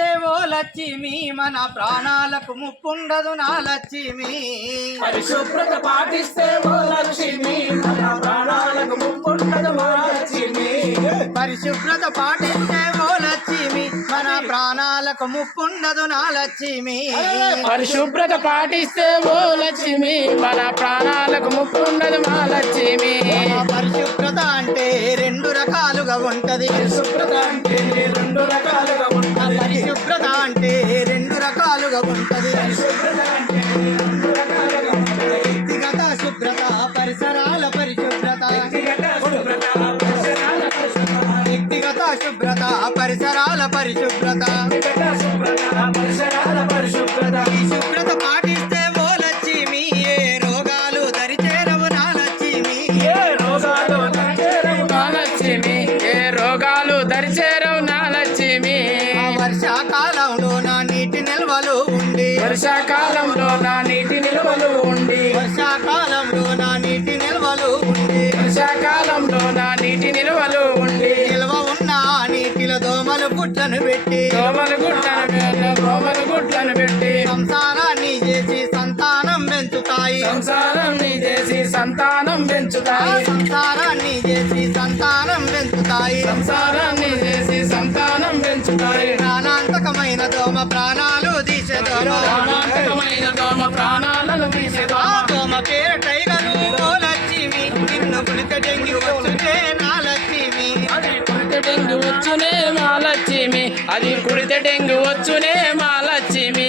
పాటిస్తే ఓ లక్ష్మి మన ప్రాణాలకు ముప్పుండదు నా లక్ష్మి. పరిశుభ్రత పాటిస్తే ఓ లక్ష్మి మన ప్రాణాలకు ముప్పుండదు మా లక్ష్మి. పరిశుభ్రత పాటిస్తే ఓ లక్ష్మి మన ప్రాణాలకు ముప్పుండదు నా లక్ష్మి. పరిశుభ్రత పాటిస్తే ఓ లక్ష్మి మన ప్రాణాలకు ముప్పుండదు మా లక్ష్మి. పరిశుభ్రత అంటే రెండు రకాలుగా ఉంటది. పరిశుభ్రత అంటే రెండు రకాలుగా ఉంటది. పరిశుభ్రత అంటే రెండు రకాలుగా ఉంటది. వ్యక్తిగత శుభ్రత, పరిసరాల పరిశుభ్రత. వ్యక్తిగత శుభ్రత, పరిసరాల పరిశుభ్రత. ఈ శుభ్రత పాటిస్తే ఓ లక్ష్మి ఏ రోగాలు దరిచేరవు నా లక్ష్మి. ఏ రోగాలు దరిచేరవు నా లక్ష్మి. ఏ రోగాలు దరిచేరవు నా లక్ష్మి. వర్షాకాలంలో నా నీటి నిల్వలు ఉండి. వర్షాకాలంలో నా నీటి నిల్వలు ఉండి. వర్షాకాలంలో నా నీటి నిల్వలు ఉండి. వర్షాకాలంలో నా నీటి నిల్వలు ఉండి. నిల్వ ఉన్న నీటిలో దోమలు గుడ్లను పెట్టి. దోమలు గుడ్లను పెట్టి సంసారాన్ని చేసి సంతానం పెంచుతాయి. సంసారాన్ని చేసి సంతానం పెంచుతాయి. సంసారాన్ని చేసి సంతానం పెంచుతాయి. సంసారాన్ని చేసి సంతానం పెంచుతాయి. ప్రాణాంతకమైన దోమ ప్రాణాలు తీసేదోమ. ప్రాణాంతకమైన దోమ ప్రాణాలను తీసేదోమ. దోమ పేరు టైగరు ఓ లక్ష్మి. నిన్ను కులిత డెంగ్యూ వచ్చునే నా లక్ష్మి. అది కుడితే డెంగ్యూ వచ్చునే మా లక్ష్మి. అది కుడితే డెంగ్యూ వచ్చునే మా లక్ష్మి.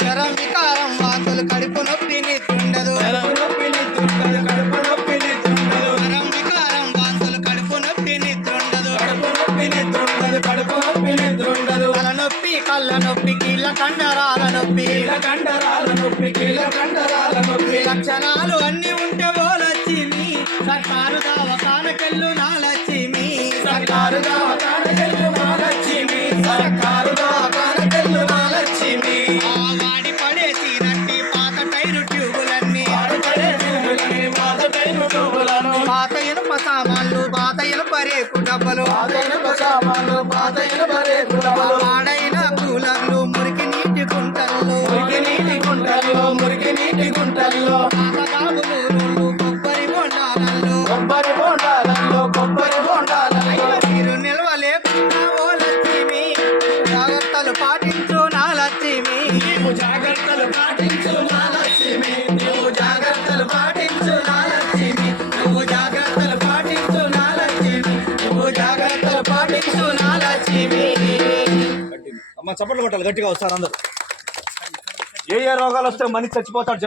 జ్వరం వికారం వాంతులు కడుపు నొప్పి నిద్రుండదు. కడుపు నొప్పి నిద్రుండదు. కడుపు నొప్పి నిద్రుండదు. జ్వరం వికారం వాంతులు కడుపు నొప్పి నిద్రుండదు. కడుపు నొప్పి నిద్రుండదు. కడుపు నొప్పి నిద్రుండదు. తలనొప్పి, కళ్ళ నొప్పి, కీళ్ళ కండరాల నొప్పి. కండరాల నొప్పి. కీళ్ళ కండరాల నొప్పి. లక్షణాలు అన్ని ఉంటే ఓ లక్ష్మి సర్కారు దవాఖానకెళ్ళు నా లక్ష్మి. సర్కారు దవాఖానకెళ్ళు మా లక్ష్మి. సర్కారు దవాఖానకెళ్ళు మా లక్ష్మి. వాడి పడేసినట్టి పాత టైరు ట్యూబులన్నీ. పాత టైరు ట్యూబులను. పాత ఇనుప సామాన్లు, పాత ఇనుప రేకు డబ్బలు. పాత ఇనుప సామాన్లు, పాత ఇనుప రేకు డబ్బలు. పాడైన కూలర్లు, మురికి నీటి గుంటల్లో. మురికి నీటి గుంటల్లో. మురికి నీటి గుంటల్లో. పాతగాబులు రోళ్ళు, కొబ్బరి బొండాలల్లో. కొబ్బరి బొండాలల్లో. కొబ్బరి బొండాలల్లో. మీరు నిల్వ లేకుండా ఓ లక్ష్మి జాగ్రత్తలు పాటించు నా లక్ష్మి. నీవు జాగ్రత్తలు పాటించు నా లక్ష్మి. నీవు జాగ్రత్తలు పాటించు నా లక్ష్మి. నువ్వు జాగ్రత్తలు పాటించు నా లక్ష్మి. నువ్వు జాగ్రత్తలు పాటించు నా లక్ష్మి. అమ్మ చప్పట్లు కొట్టాలి గట్టిగా వస్తారు అందరు. ఏ రోగాలు వస్తే మనిషి చచ్చిపోతాడు.